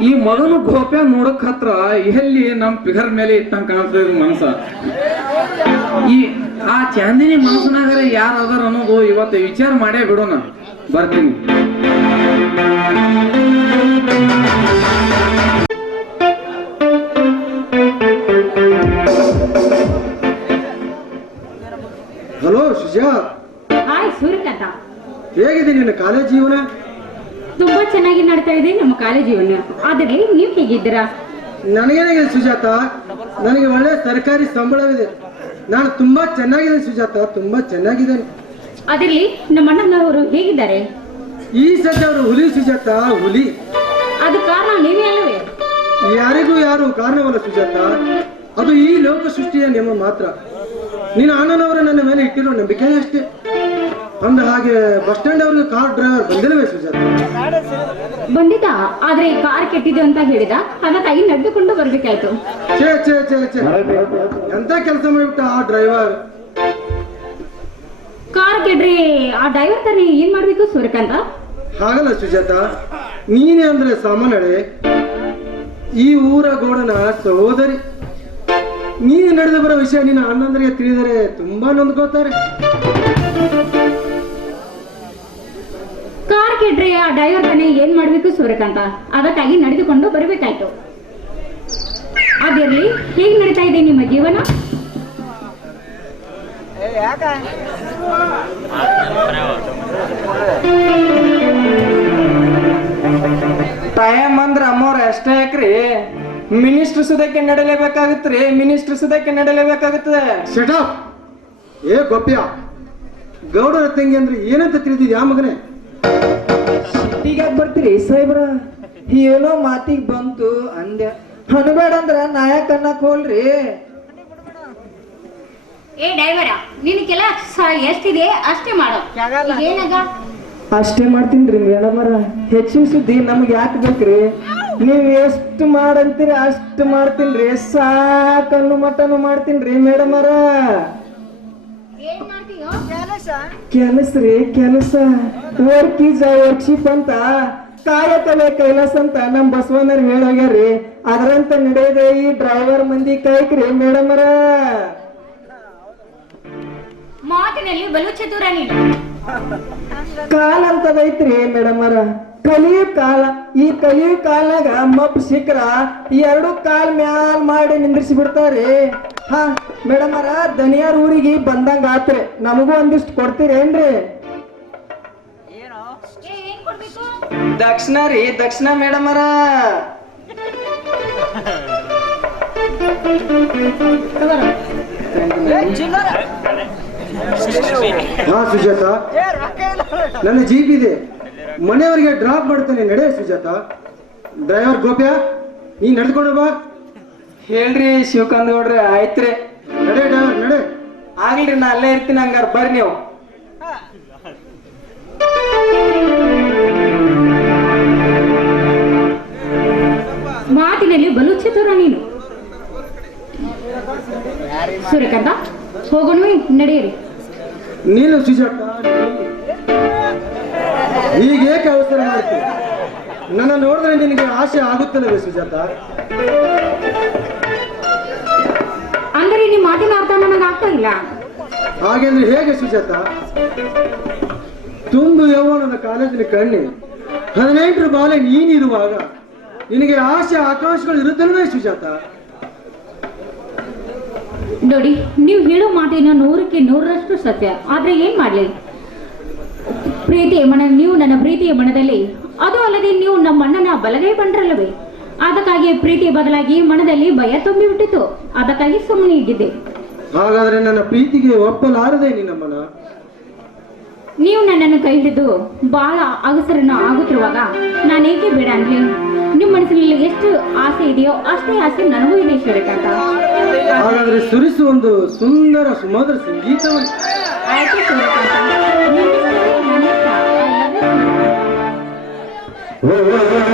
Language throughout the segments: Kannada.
ಈ ಮಗನು ಗೋಪ್ಯ ನೋಡಕ್ ಹತ್ರ ಎಲ್ಲಿ ನಮ್ ಪಿಗರ್ ಮೇಲೆ ಇಟ್ಟಂಗ್ ಕಾಣ್ತಾ ಇದು ಮನಸ ಈ ಆ ಚಾಂದಿನಿ ಮನಸ್ಸಿನಾಗರ ಯಾರು ಅದರ ಅನ್ನೋದು ಇವತ್ತು ವಿಚಾರ ಮಾಡೇ ಬಿಡೋಣ. ಬರ್ತೀನಿ. Hello Suja hi Suryakanta. ಹೇಗಿದೆ ನಿನ್ನ ಕಾಲೇಜ್ ಜೀವನ? ತುಂಬಾ ಚೆನ್ನಾಗಿ ನಡ್ತಾ ಇದೆ ನಮ್ಮ ಕಾಲೇಜ್ ಜೀವನ ಆದ್ರೆ ನೀವ್ ಹೇಗಿದ್ದೀರಾ? ನನಗೇನಾಗಿದೆ ಸುಜಾತ. ನನಗೆ ಒಳ್ಳೆ ಸರ್ಕಾರಿ ಸಂಬಳವಿದೆ. ನಾನು ತುಂಬಾ ಚೆನ್ನಾಗಿದೆ ಸುಜಾತ. ತುಂಬಾ ಚೆನ್ನಾಗಿದ್ದೇನೆ. ಅದರಲ್ಲಿ ನಮ್ಮ ಅಣ್ಣನವರು ಹೇಗಿದ್ದಾರೆ? ಈ ಸದ್ಯ ಅವರು ಹುಲಿ ಸುಜಾತ ಹುಲಿ. ಅದು ಕಾರಣ ನೀವೇ ಅಲ್ಲವೇ ಯಾರಿಗೂ ಯಾರು ಕಾರಣವಲ್ಲ ಸುಜಾತ. ಅದು ಈ ಲೋಕ ಸೃಷ್ಟಿಯ ನಿಯಮ ಮಾತ್ರ. ನೀನು ಅಣ್ಣನವರು ನನ್ನ ಮೇಲೆ ಇಟ್ಟಿರೋ ನಂಬಿಕೆ ಅಷ್ಟೇ. ಅಂದ ಹಾಗೆ ಬಸ್ ಸ್ಟ್ಯಾಂಡ್ ಅವ್ರಿಗೆ ಕಾರ್ ಡ್ರೈವರ್ ಬಂದಿಲ್ಲವೇ ಸುಜಾತ? ಬಂದಿದ್ದ? ಆದ್ರೆ ಕಾರ್ ಕೆಟ್ಟಿದೆ ಅಂತ ಹೇಳಿದ? ಅದಕ್ಕಾಗಿ ನಡೆದುಕೊಂಡು ಬರ್ಬೇಕಾಯ್ತು. ಛೇ ಛೇ ಛೇ ಛೇ. ಎಂತ ಕೆಲಸ ಮಾಡಿಬಿಟ್ಟ ಆ ಡ್ರೈವರ್ ಕಾರ್ ಕೆಡ್ರಿ ಆ ಡ್ರೈವರ್ ತರಿ ಏನ್ ಮಾಡ್ಬೇಕು ಸೂರ್ಯಕಾಂತ? ಹಾಗಲ್ಲ ಸುಜಾತ. ನೀನೇ ಅಂದ್ರೆ ಸಾಮಾನ್ಯಳೆ. ಈ ಊರ ಗೌಡನ ಸಹೋದರಿ. ನೀನು ನಡೆದು ಬರೋ ವಿಷಯ ನಿನ್ನ ಅಣ್ಣಂದರಿಗೆ ತಿಳಿದರೆ ತುಂಬಾ ನೊಂದ್ಕೋತಾರೆ ಕಾರ್ ಆ ಡ್ರೈವರ್ ತಾನೇ ಏನ್ ಮಾಡ್ಬೇಕು ಸೂರ್ಯಕಾಂತ ಅದಕ್ಕಾಗಿ ನಡೆದುಕೊಂಡು ಬರ್ಬೇಕಾಯ್ತು. ಅದಿರ್ಲಿ ಹೇಗ್ ನಡೀತಾ ಇದೆ ನಿಮ್ಮ ಜೀವನ? ಟೈಮ್ ಅಂದ್ರೆ ಅಮ್ಮವ್ರ ಅಷ್ಟೇ ಯಾಕ್ರಿ? ಮಿನಿಸ್ಟರ್ ಸುದಕ್ಕೆ ನಡಲೇಬೇಕಾಗತ್ರಿ ಮಿನಿಸ್ಟರ್ ಸುದಕ್ಕೆ ನಡಲೇಬೇಕಾಗುತ್ತದೆ. ಶಟಪ್ ಏ ಗೊಪ್ಯ ಗೌಡರ ತಂಗಿ ಅಂದ್ರೆ ಏನಂತ ತಿಳಿದಿದ್ಯಾ ಮಗನೇ? ಈಗ ಬರ್ತೀರಿ? ಸಾಹೇಬ್ರ ಏನೋ ಮಾತಿಗೆ ಬಂತು ಅಂದೆ. ಅನ್ಬೇಡ ಅಂದ್ರ ನಾಯಕ್ ಅನ್ನಕ್ ಹೋಲ್ರಿ ಏ ಡೈವರ ನಿನ್ ಕೆಲಸ ಎಷ್ಟಿದೆ? ಅಷ್ಟೇ ಮಾಡು. ಏನಾಗ ಅಷ್ಟೇ ಮಾಡ್ತೀನ್ರಿ ಮೇಡಮರ. ಹೆಚ್ಚಿನ ಸುದ್ದಿ ನಮ್ಗೆ ಯಾಕೆ ಬೇಕ್ರಿ? ನೀವ್ ಎಷ್ಟು ಮಾಡಂತೀರಿ ಅಷ್ಟು ಮಾಡ್ತೀನಿ ಸಾಕನ್ನು ಮಟನು ಮಾಡ್ತೀನಿ ಮೇಡಮರ. ಏನ್ ಕೆಲಸ ರೀ ಕೆಲಸ ವರ್ಕ್ ಈಸ್ ವರ್ಕ್ಶಿಪ್ ಅಂತ ಕಾಯತಲೆ ಕೈಲಾಸ ಅಂತ ನಮ್ ಬಸವಣ್ಣರ್ ಹೇಳೋಗ್ಯಾರಿ ಅದರಂತ ನಡೆಯದೆ ಈ ಡ್ರೈವರ್ ಮಂದಿ ಕಾಯ್ಕ್ರಿ ಮೇಡಮರ ಮಾತಿನಲ್ಲಿ ಬಲು ಚತುರ ಕಾಲ್ ಕಾಲ ಅಂತದೈತ್ರಿ ಮೇಡಮರ ಕಲಿಯು ಕಾಲ ಈ ಕಲಿಯು ಕಾಲಾಗ ಮಬ್ ಈ ಎರಡು ಕಾಲ್ ಮ್ಯಾಲ್ ಮಾಡಿ ನಿಂದ್ರಿಸಿ ಬಿಡ್ತಾರಿ. ಹಾ ಮೇಡಮರ ದನಿಯಾರ್ ಊರಿಗೆ ಬಂದಂಗ ಆತ್ರಿ. ನಮಗೂ ಒಂದಿಷ್ಟು ಕೊಡ್ತೀರೇನ್ರಿ ಏ, ಏನ್ ಕೊಡ್ಬೇಕು? ದಕ್ಷಿಣ ರೀ ದಕ್ಷಿಣ ಮೇಡಮರ. ಅರ ಹಾ ಸುಜಾತ. ನನ್ನ ಜೀಪ್ ಇದೆ. ಮನೆಯವರಿಗೆ ಡ್ರಾಪ್ ಮಾಡ್ತಾನೆ ನಡೆ ಸುಜಾತ. ಡ್ರೈವರ್ ಗೋಪ್ಯ ನೀ ನಡೆದುಕೊಂಡು ಬಾ. ಹೇಳ್ರಿ ಶಿವಕಾಂತ್ ಗೌಡ್ರಿ ಆಯ್ತ್ರಿ. ನಡೆ ಡ್ರೈವರ್ ನಡೆ. ಆಗ್ಲಿ ನಾ ಅಲ್ಲೇ ಇರ್ತೀನಿ ಹಂಗಾರ ಬರ್ರಿ ನೀವು. ಮಾತಿನಲ್ಲಿ ಬಲು ಚಿತ್ರ ನೀನು? ಸೂರ್ಯಕಾಂತ ಹೋಗೋಣ ನಡೆಯಿರಿ. ನೀನು ಸುಜಾತ ಹೀಗೇಕೆ ಅವಸರ ಮಾಡ್ತೀವಿ ನನ್ನ ನೋಡಿದ್ರೆ ನಿನಗೆ ಆಸೆ ಆಗುತ್ತಲ್ಲವೇ ಸುಜಾತ? ಅಂದ್ರೆ ನಿಮ್ಮ ಮಾತಿನ ಅರ್ಥ ನನಗೆ ಆಗ್ತಾ ಇಲ್ಲ. ಹಾಗೆಂದ್ರೆ ಹೇಗೆ ಸುಜಾತ? ತುಂಬು ನನ್ನ ಕಾಲೇಜಿನ ಕಣ್ಣಿ. ಹದಿನೆಂಟರ ಬಾಲೆ ನೀನಿರುವಾಗ ನಿನಗೆ ಆಸೆ ಆಕಾಂಕ್ಷೆಗಳು ಇರುತ್ತಲ್ವೇ ಸುಜಾತ? ನೋಡಿ ನೀವು ಹೇಳೋ ಮಾತಿನ ನೂರಕ್ಕೆ ನೂರರಷ್ಟು ಸತ್ಯ. ಆದ್ರೆ ಏನ್ ಮಾಡ್ಲಿ? ಪ್ರೀತಿಯ ಮನ ನೀವು ನನ್ನ ಪ್ರೀತಿಯ ಮನದಲ್ಲಿ. ಅದು ಅಲ್ಲದೆ ನೀವು ನಮ್ಮ ಅಣ್ಣನ ಬಲಗೈ ಬಂದ್ರಲ್ಲವೇ? ಅದಕ್ಕಾಗಿ ಪ್ರೀತಿ ಬದಲಾಗಿ ಮನದಲ್ಲಿ ಭಯ ತುಂಬಿಬಿಟ್ಟಿತು ಅದಕ್ಕಾಗಿ ಸುಮ್ಮನೆ ಇದ್ದಿದ್ದೆ. ಹಾಗಾದ್ರೆ ನನ್ನ ಪ್ರೀತಿಗೆ ಒಪ್ಪಲಾರದೆ ನಿನ್ನಮ್ಮನ ನೀವು ನನ್ನನ್ನು ಕೈ ಹಿಡಿದು ಬಹಳ ಅಗಸರನ್ನು ಆಗುತ್ತಿರುವಾಗ ಏಕೆ ಬೇಡ ಅಂದ್ರೆ? ನಿಮ್ಮ ಮನಸ್ಸಿನಲ್ಲಿ ಎಷ್ಟು ಆಸೆ ಇದೆಯೋ ಅಷ್ಟೇ ಆಸೆ ನನಗೂ ಇದೆ ಸೂರ್ಯಕಾಂತ ಹಾಗಾದ್ರೆ ಸುರಿಸು ಒಂದು ಸುಂದರ ಸುಮಧುರ ಸಂಗೀತವನ್ನು. ಆಯ್ತು ಸೂರ್ಯಕಾಂತ ನಿಮ್ಮ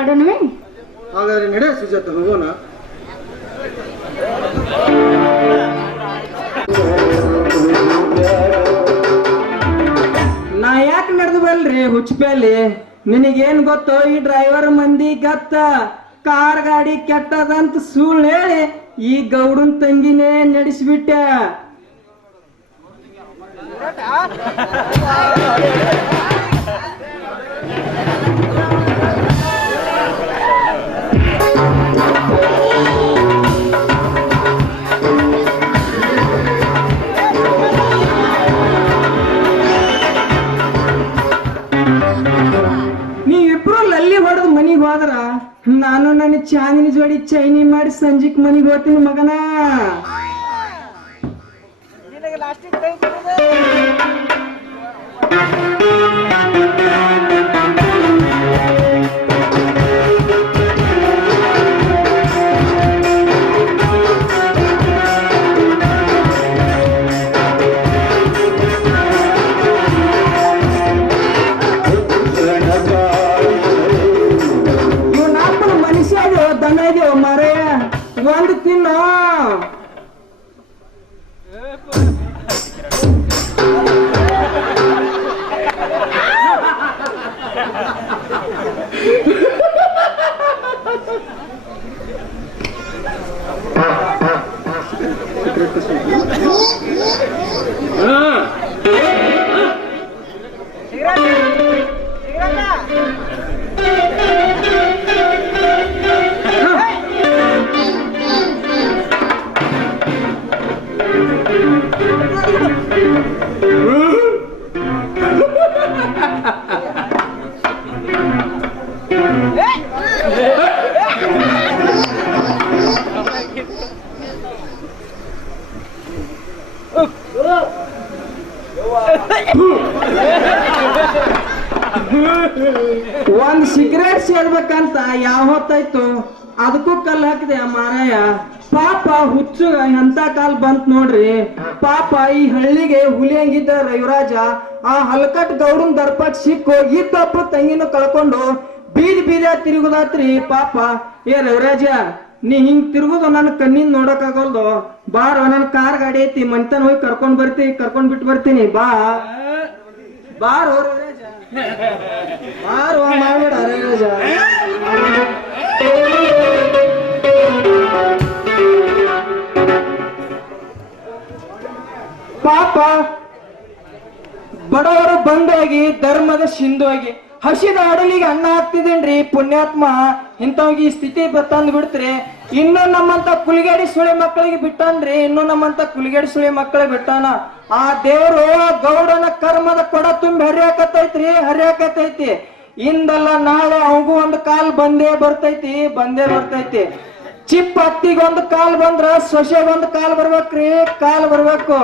ಹೊರಡೋಣವೇ ಹಾಗಾದ್ರೆ ನಡೆ ಸುಜಾತ ಹೋಗೋಣ. ನಾ ಯಾಕೆ ನಡೆದು ಬಲ್ರಿ ಹುಚ್ಚಪೇಲಿ ನಿನಗೇನ್ ಗೊತ್ತೋ ಈ ಡ್ರೈವರ್ ಮಂದಿ ಗತ್ತ. ಕಾರ್ ಗಾಡಿ ಕೆಟ್ಟದಂತ ಸುಳ್ಳು ಹೇಳಿ ಈ ಗೌಡನ್ ತಂಗಿನೇ ನಡೆಸಿಬಿಟ್ಟೆ. ನಾನು ಚಾಂದಿನಿ ಜೋಡಿ ಚೈನಿ ಮಾಡಿ ಸಂಜಿಕ್ ಮನಿಗೆ ಹೋಗ್ತೀನಿ ಮಗನ. ತಿನ್ನೋ ಹಾ One secret share bekan ta ya hota itu, aduku kalah di amara ya. ಪಾಪ ಹುಚ್ಚು ಎಂತ ಕಾಲ್ ಬಂತ್ ನೋಡ್ರಿ. ಪಾಪ ಈ ಹಳ್ಳಿಗೆ ಹುಲಿಯಂಗಿದ್ದ ರವಿರಾಜ, ಆ ಹಲ್ಕಟ್ ಗೌಡನ್ ದರ್ಪಟ್ ಸಿಕ್ಕು, ಈ ತಪ್ಪು ತಂಗಿನ ಕಳ್ಕೊಂಡು ಬೀದಿ ಬೀದ ತಿರುಗುದಾತ್ರಿ. ಪಾಪ, ಏ ರವಿರಾಜ, ನೀ ಹಿಂಗ್ ತಿರುಗುದು ನನ್ನ ಕಣ್ಣಿಂದ ನೋಡಕ್ ಆಗೋಲ್ದು ಬಾರ, ನನ್ ಕಾರ್ ಗಾಡಿ ಐತಿ ಮನ್ತನ ಹೋಗಿ ಕರ್ಕೊಂಡ್ ಬರ್ತೀನಿ ಕರ್ಕೊಂಡ್ ಬಿಟ್ಟು ಬರ್ತೀನಿ. ಬಾ. ಬಾರೋ ರವಿರಾಜ. ಬಾರೋ, ಮಾಡ್ಬೇಡ ರವಿರಾಜ. ಪಾಪ ಬಡವರು ಬಂದೋಗಿ, ಧರ್ಮದ ಸಿಂಧುವಾಗಿ. ಹಸಿದ ಅಡಲಿಗೆ ಅನ್ನ ಹಾಕ್ತಿದೇನ್ರಿ ಪುಣ್ಯಾತ್ಮ. ಇಂಥವಾಗಿ ಈ ಸ್ಥಿತಿ ತಂದು ಬಿಡ್ತ್ರಿ, ಇನ್ನು ನಮ್ಮಂತ ಕುಲಿಗೇಡಿ ಸುಳಿ ಮಕ್ಕಳಿಗೆ ಬಿಟ್ಟನ್ರಿ, ಇನ್ನು ನಮ್ಮಂತ ಕುಲಿಗೇಡಿ ಸುಳಿ ಮಕ್ಕಳಿಗೆ ಬಿಟ್ಟಾನ. ಆ ದೇವರು ಗೌಡನ ಕರ್ಮದ ಕೊಡ ತುಂಬಿ ಹರಿಯಾಕತ್ತೈತ್ರಿ, ಹರಿಯಾಕತ್ತೈತಿ. ಇಂದಲ್ಲ ನಾಳೆ ಅವಗೂ ಒಂದು ಕಾಲ್ ಬಂದೇ ಬರ್ತೈತಿ ಬಂದೇ ಬರ್ತೈತಿ. ಚಿಪ್ಪ ಹತ್ತಿಗೊಂದು ಕಾಲ್ ಬಂದ್ರ ಸೊಸೆಗೊಂದು ಕಾಲ್ ಬರ್ಬೇಕ್ರಿ, ಕಾಲ್ ಬರ್ಬೇಕು.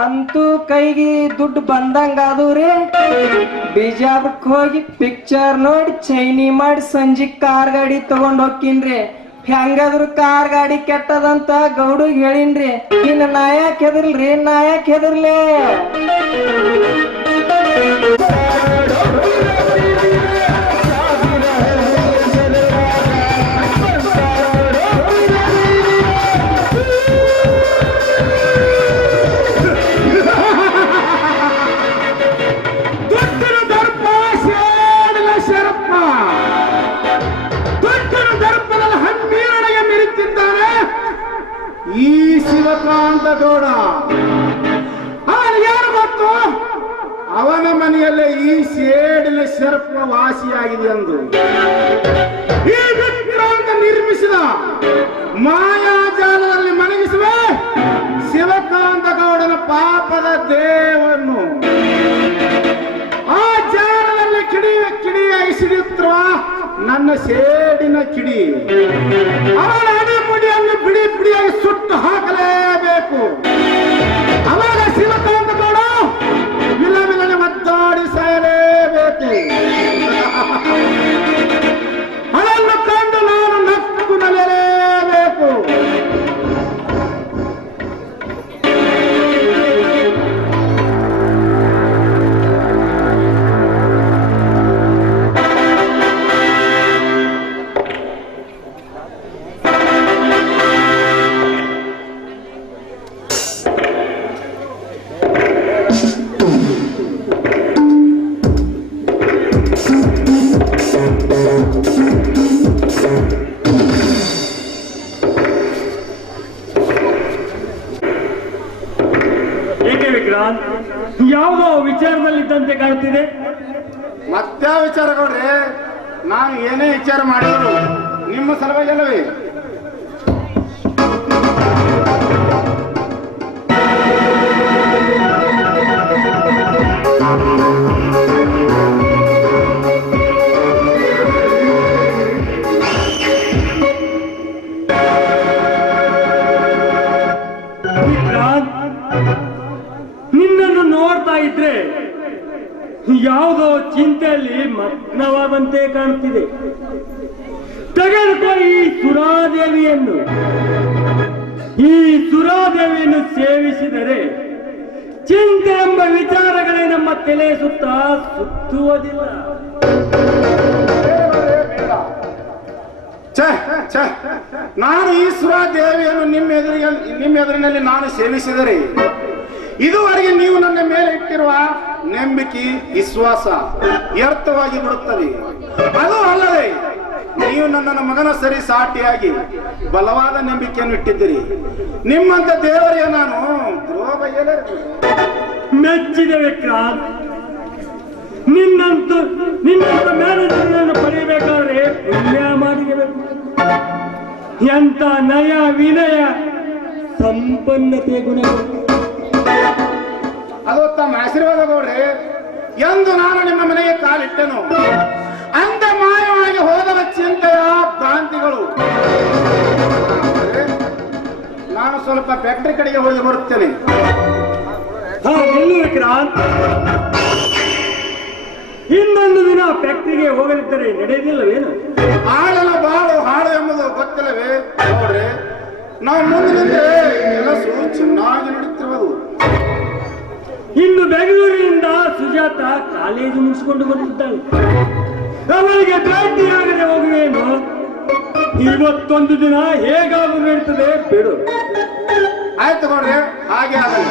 ಅಂತೂ ಕೈಗೆ ದುಡ್ಡು ಬಂದಂಗ ಅದು ರೀ. ಬಿಜಾಪುರಕ್ಕೆ ಹೋಗಿ ಪಿಕ್ಚರ್ ನೋಡಿ ಚೈನಿ ಮಾಡಿ ಸಂಜೆ ಕಾರ್ ಗಾಡಿ ತಗೊಂಡ್ ಹೋಗ್ತೀನ್ರಿ ಹೆಂಗಾದ್ರು ಕಾರ್ ಗಾಡಿ ಕೆಟ್ಟದಂತ ಗೌಡ ಹೇಳಿನ್ರಿ ಇನ್ನು ನಾಯಕ್ ಹೆದರ್ಲ್ರಿ, ನಾಯಕ್ ಹೆದರ್ಲೇ. ಈ ಶಿವಕಾಂತ ಗೌಡ ಯಾರು ಗೊತ್ತು? ಅವನ ಮನೆಯಲ್ಲೇ ಈ ಸೇಡಿನ ಶರ್ಪ ವಾಸಿಯಾಗಿದೆ ಎಂದು ಈ ವಿಕ್ರಾಂತ ನಿರ್ಮಿಸಿದ ಮಾಯಾಜಾಲದಲ್ಲಿ ಮಲಗಿಸುವ ಶಿವಕಾಂತ ಗೌಡನ ಪಾಪದ ದೇವನ್ನು ನನ್ನ ಸೇಡಿನ ಕಿಡಿ. ಅವನ ಅಡಿಮುಡಿಯನ್ನು ಬಿಡಿ ಬಿಡಿಯಾಗಿ ಸುಟ್ಟು ಹಾಕಲೇಬೇಕು. ಅವಾಗ ಯಾವ ಯಾವುದೋ ವಿಚಾರದಲ್ಲಿದ್ದಂತೆ ಕಾಣ್ತಿದೆ? ಮತ್ತೆ ವಿಚಾರ ಕೊಡ್ರಿ ನಾನು ಏನೇ ವಿಚಾರ ಮಾಡಿದ್ರು ನಿಮ್ಮ ಸಲುವಾಗಿ ಅಲ್ಲವೇ? ಯಾವುದೋ ಚಿಂತೆಯಲ್ಲಿ ಮಗ್ನವಾದಂತೆ ಕಾಣುತ್ತಿದೆ. ತೆಗೆದುಕೋ ಈ ಸುರಾದೇವಿಯನ್ನು. ಈ ಸುರಾದೇವಿಯನ್ನು ಸೇವಿಸಿದರೆ ಚಿಂತೆ ಎಂಬ ವಿಚಾರಗಳೇ ನಮ್ಮ ತಲೆ ಸುತ್ತ ಸುತ್ತುವುದಿಲ್ಲ. ನಾನು ಈ ದೇವಿಯನ್ನು ನಿಮ್ಮ ಎದುರಿಗೆ ನಿಮ್ಮ ಎದುರಿನಲ್ಲಿ ನಾನು ಸೇವಿಸಿದರೆ, ಇದುವರೆಗೆ ನೀವು ನನ್ನ ಮೇಲೆ ಇಟ್ಟಿರುವ ನಂಬಿಕೆ ವಿಶ್ವಾಸ ವ್ಯರ್ಥವಾಗಿ ಬಿಡುತ್ತದೆ. ಅದು ಅಲ್ಲದೆ, ನೀವು ನನ್ನ ಮಗನ ಸರಿ ಸಾಟಿಯಾಗಿ ಬಲವಾದ ನಂಬಿಕೆಯನ್ನು ಇಟ್ಟಿದ್ದೀರಿ. ನಿಮ್ಮಂತ ದೇವರಿಗೆ ನಾನು ದ್ರೋಹ ಮೆಚ್ಚಿದೆ ನಿನ್ನಂತ ನಿನ್ನಂತ ಮ್ಯಾನೇಜರ್ ಪಡೆಯಬೇಕಾದ್ರೆ ಪುಣ್ಯ ಮಾಡಿರಬೇಕು ಎಂತ ನಯ ವಿನಯ ಸಂಪನ್ನತೆ ಗುಣಗಳು. ಅದು ತಮ್ಮ ಆಶೀರ್ವಾದ ಗೌಡ್ರಿ. ಎಂದು ನಾನು ನಿಮ್ಮ ಮನೆಗೆ ಕಾಲಿಟ್ಟೆನು. ಅಂದ ಮಾಯವಾಗಿ ಹೋದವ ಚಿಂತೆಯ ಭ್ರಾಂತಿಗಳು. ನಾನು ಸ್ವಲ್ಪ ಫ್ಯಾಕ್ಟರಿ ಕಡೆಗೆ ಹೋಗಿ ಬರುತ್ತೇನೆ. ಇನ್ನೊಂದು ದಿನ ಫ್ಯಾಕ್ಟ್ರಿಗೆ ಹೋಗಲಿದ್ದರೆ ನಡೆಯಲಿಲ್ಲವೇನು ಹಾಳೆಲ್ಲ ಬಾಳು ಹಾಳು ಎಂಬುದು ಗೊತ್ತಿಲ್ಲವೇ ನೋಡ್ರಿ ನಾವು ಮುಂದಿನಿಂದ ಕೆಲಸ ಚೆನ್ನಾಗಿ ನಡೀತಿರುವುದು ಸುಜಾತ ಕಾಲೇಜು ಮುಗಿಸ್ಕೊಂಡು ಬಂದಿದ್ದಾಳೆ. ಅವಳಿಗೆ ಭೇಟಿಯಾಗದೆ ಹೋಗುವೇನು? ಇವತ್ತೊಂದು ದಿನ ಹೇಗಾದರೂ ನಡೀತದೆ ಬಿಡು. ಆಯ್ತು ನೋಡ್ರಿ ಹಾಗೆ ಆಗಲ್ಲ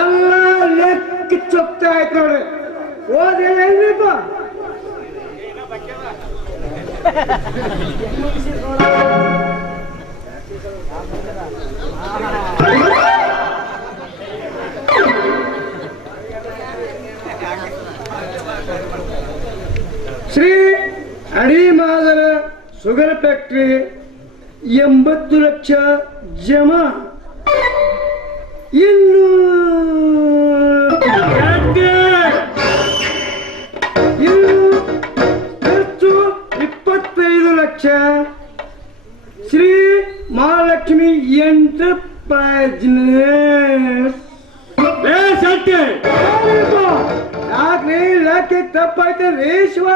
ಎಲ್ಲ ಲೆಕ್ಕ ಚೊಪ್ತ ಆಯ್ತು ನೋಡ್ರಿ ಓದಿಲ್ಲ ಏನ್ರಿಪ್ಪ ಶ್ರೀ ಅಡಿಮಾದರ ಶುಗರ್ ಫ್ಯಾಕ್ಟ್ರಿ ಎಂಬತ್ತು ಲಕ್ಷ ಜಮಾ. ಇನ್ನು ಯಾಕೆ? ಇನ್ನು ಖರ್ಚು ಇಪ್ಪತ್ತೈದು ಲಕ್ಷ. ಶ್ರೀ ಮಹಾಲಕ್ಷ್ಮಿ ಎಂಟರ್ಪ್ರೈಸ್ನೆಸ್ ಯಾಕ್ರಿ ಲೆಕ್ಕ ತಪ್ಪಾಯ್ತು ರೇಶ್ವ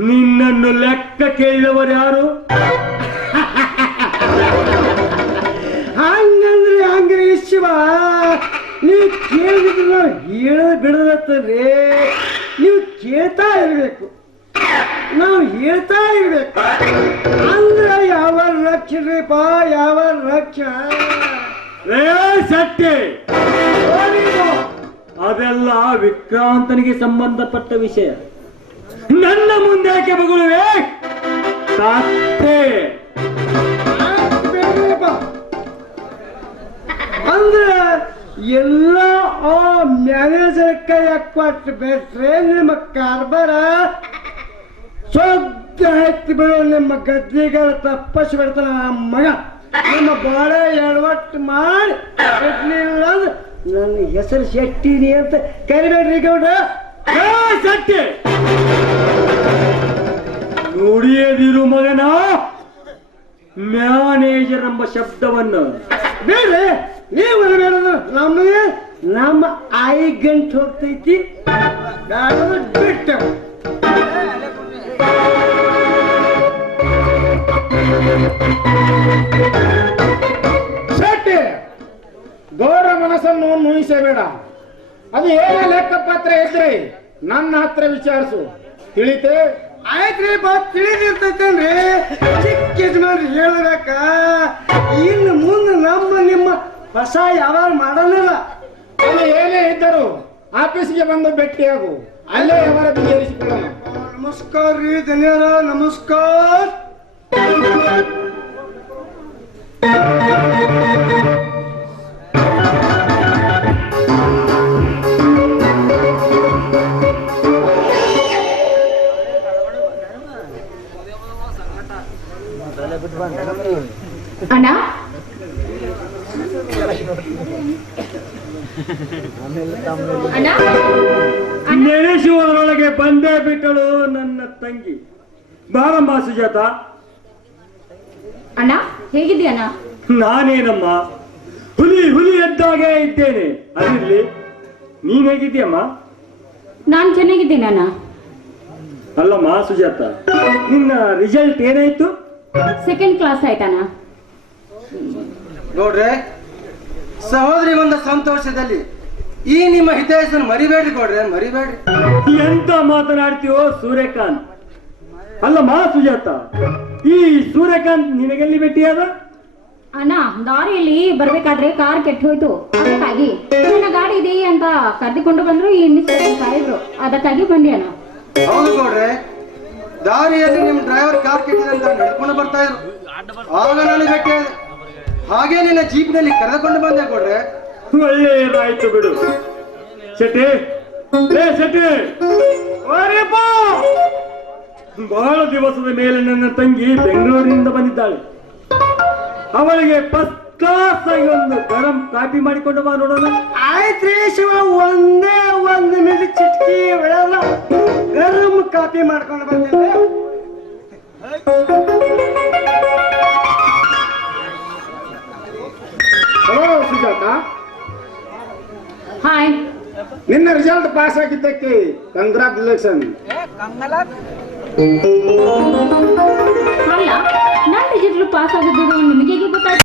ನಿನ್ನನ್ನು ಲೆಕ್ಕ ಕೇಳಿದವರು ಯಾರು? ಶಿವ, ನೀವು ಕೇಳಿದ್ರೆ ನಾನು ಹೇಳದ ಬಿಡದತ್ತಲ್ರಿ? ನೀವು ಕೇಳ್ತಾ ಇರಬೇಕು. ನಾವು ಹೇಳ್ತಾ ಇರಬೇಕು. ಅಂದ್ರೆ ಯಾವ ಲಕ್ಷ ಯಾವ ರಕ್ಷ? ಏ ಸತ್ಯ ಅದೆಲ್ಲ ವಿಕ್ರಾಂತನಿಗೆ ಸಂಬಂಧಪಟ್ಟ ವಿಷಯ. ನನ್ನ ಮುಂದೆ ಯಾಕೆ ಮಗಳುವೆ ಸತ್ಯ ಅಂದ್ರೆ ಎಲ್ಲ, ಆ ಮ್ಯಾನೇಜರ್ ಕೈ ಕೊಟ್ಟು ಬಿಟ್ರೆ ನಿಮ್ಮ ಕಾರ್ಬಾರ ಸೊದ್ದ ಹತ್ತಿ ಬಿಡೋ, ನಿಮ್ಮ ಗದ್ದಿಗಳ ತಪ್ಪಸಿ ಬಿಡ್ತಾನ ಆ ಮಗ. ನಿಮ್ಮ ಬಾಳ ಎಡವಟ್ಟು ಮಾಡಿ ಬಿಡ್ಲಿಲ್ಲ ನನ್ನ ಹೆಸರು ಶೆಟ್ಟಿನಿ ಅಂತ ಕರಿಬೇಡ್ರಿ ಗೌಡ್ರ ಶೆಟ್ಟಿ! ನೋಡಿಯದಿರು ಮಗನ? ಮ್ಯಾನೇಜರ್ ಎಂಬ ಶಬ್ದವನ್ನು. ಬೇಡ್ರಿ. ನೀವು ಹೇಳೋದು ನಮಗೆ? ನಮ್ಮ ಆಯಿ ಗಂಟು ಹೋಗ್ತೈತಿ ಬಿಟ್ಟು. ಶೆಟ್ಟಿ, ಗೌರ ಮನಸ್ಸನ್ನು ನೋಯಿಸಬೇಡ ಅದು ಏನೇ ಲೆಕ್ಕಪತ್ರ ಇದ್ರಿ ನನ್ನ ಹತ್ರ ವಿಚಾರಿಸು. ತಿಳಿತೆ? ಆಯ್ತ್ರಿ ಬಾ ತಿಳಿದಿರ್ತೈತೇನ್ರಿ? ಚಿಕ್ಕ ಯಜಮಾನ್ರಿ ಹೇಳಬೇಕ ಇನ್ನು ಮುಂದೆ ನಮ್ಮ ನಿಮ್ಮ ಹೊಸ ಯಾವಾಗ ಮಾಡಲಿಲ್ಲ. ಅಲ್ಲಿ ಏನೇ ಇದ್ದರು ಆಫೀಸ್ಗೆ ಬಂದು ಭೇಟಿಯಾಗು ಅಲ್ಲೇ ಅವರ ನಮಸ್ಕಾರ ರೀ ಧನ್ಯರ ನಮಸ್ಕಾರ. ಸುಜಾತ ಅಣ್ಣ ಹೇಗಿದ್ಯಣ್ಣ ನಾನೇನಮ್ಮ? ಹುಲಿ ಹುಲಿ ಎದ್ದಾಗೆ ಇದ್ದೇನೆ. ಅದಿರ್ಲಿ ನೀನ್ ಹೇಗಿದ್ದೀಯಮ್ಮ? ನಾನ್ ಚೆನ್ನಾಗಿದ್ದೀನಿ ಅಣ್ಣ. ಅಲ್ಲಮ್ಮ ಸುಜಾತ ನಿನ್ನ ರಿಸಲ್ಟ್ ಏನಾಯ್ತು? ಸೆಕೆಂಡ್ ಕ್ಲಾಸ್ ಆಯ್ತಾನ ನೋಡ್ರೆ ಸಹೋದರಿ ಬಂದ ಸಂತೋಷದಲ್ಲಿ ಈ ನಿಮ್ಮ ಹಿತೈಷನ್ನು ಮರಿಬೇಡ್ರಿ ನೋಡ್ರೆ ಮರಿಬೇಡ್ರಿ. ಎಂತ ಮಾತನಾಡ್ತೀವೋ ಸೂರ್ಯಕಾಂತ್? ಅಲ್ಲಮ್ಮ ಸುಜಾತ. ಈ ಸೂರ್ಯಕಾಂತ್ ನಿನಗೆಲ್ಲಿ ಭೇಟಿಯಾದ ಅಣ್ಣ ದಾರಿಯಲ್ಲಿ ಬರ್ಬೇಕಾದ್ರೆ ಕಾರ್ ಕೆಟ್ಟ ಹೋಯ್ತು. ಅದಕ್ಕಾಗಿ ನನ್ನ ಗಾಡಿ ಇದೆ ಅಂತ ಕರೆದುಕೊಂಡು ಬಂದ್ರು ಈ ಸಾಯಿದ್ರು ಅದಕ್ಕಾಗಿ ಬಂದೆ ಅಣ್ಣ. ಹೌದು ನೋಡ್ರೆ ದಾರಿಯಲ್ಲಿ ನಿಮ್ ಡ್ರೈವರ್ ಕಾರ್ ಕೆಟ್ಟಿದೆ ಅಂತ ನಡ್ಕೊಂಡು ಬರ್ತಾ ಇದ್ರು. ಆಗ ನಾನು ಭೇಟಿ ಆದೆ. ಹಾಗೆ ನಿನ್ನ ಜೀಪ್ನಲ್ಲಿ ಕರೆದುಕೊಂಡು ಬಂದೆ ಕೊಡ್ರೆ ಒಳ್ಳೆಯದಾಯ್ತು ಬಿಡು. ಶೆಟ್ಟಿ ಏ ಶೆಟ್ಟಿ! ಬಹಳ ದಿವಸದ ಮೇಲೆ ನನ್ನ ತಂಗಿ ಬೆಂಗಳೂರಿನಿಂದ ಬಂದಿದ್ದಾಳೆ. ಅವಳಿಗೆ ಫಸ್ಟ್ ಕ್ಲಾಸ್ ಆಗಿ ಒಂದು ಗರಂ ಕಾಪಿ ಮಾಡಿಕೊಂಡು ಬಾ ನೋಡೋಣ. ಆಯ್ತ್ರಿ ಶಿವ ಒಂದೇ ಒಂದು ಮಿಲಿ ಚಿಟ್ಕಿ ಬಿಡಲ್ಲ ಗರಂ ಕಾಪಿ ಮಾಡ್ಕೊಂಡು ಬಂದಿದ್ದೆ ಹಲೋ ಸುಜಾತ. ಹಾಯ್ ನಿನ್ನ ರಿಸಲ್ಟ್ ಪಾಸ್ ಆಗಿದ್ದಕ್ಕೆ ಕಂಗ್ರಾಚುಲೇಷನ್ ಅಲ್ಲ ನನ್ನ ರಿಸಲ್ಟ್ ಪಾಸ್ ಆಗಿದ್ದು ನಿಮಗೆ ಗೊತ್ತಾಯ್ತು?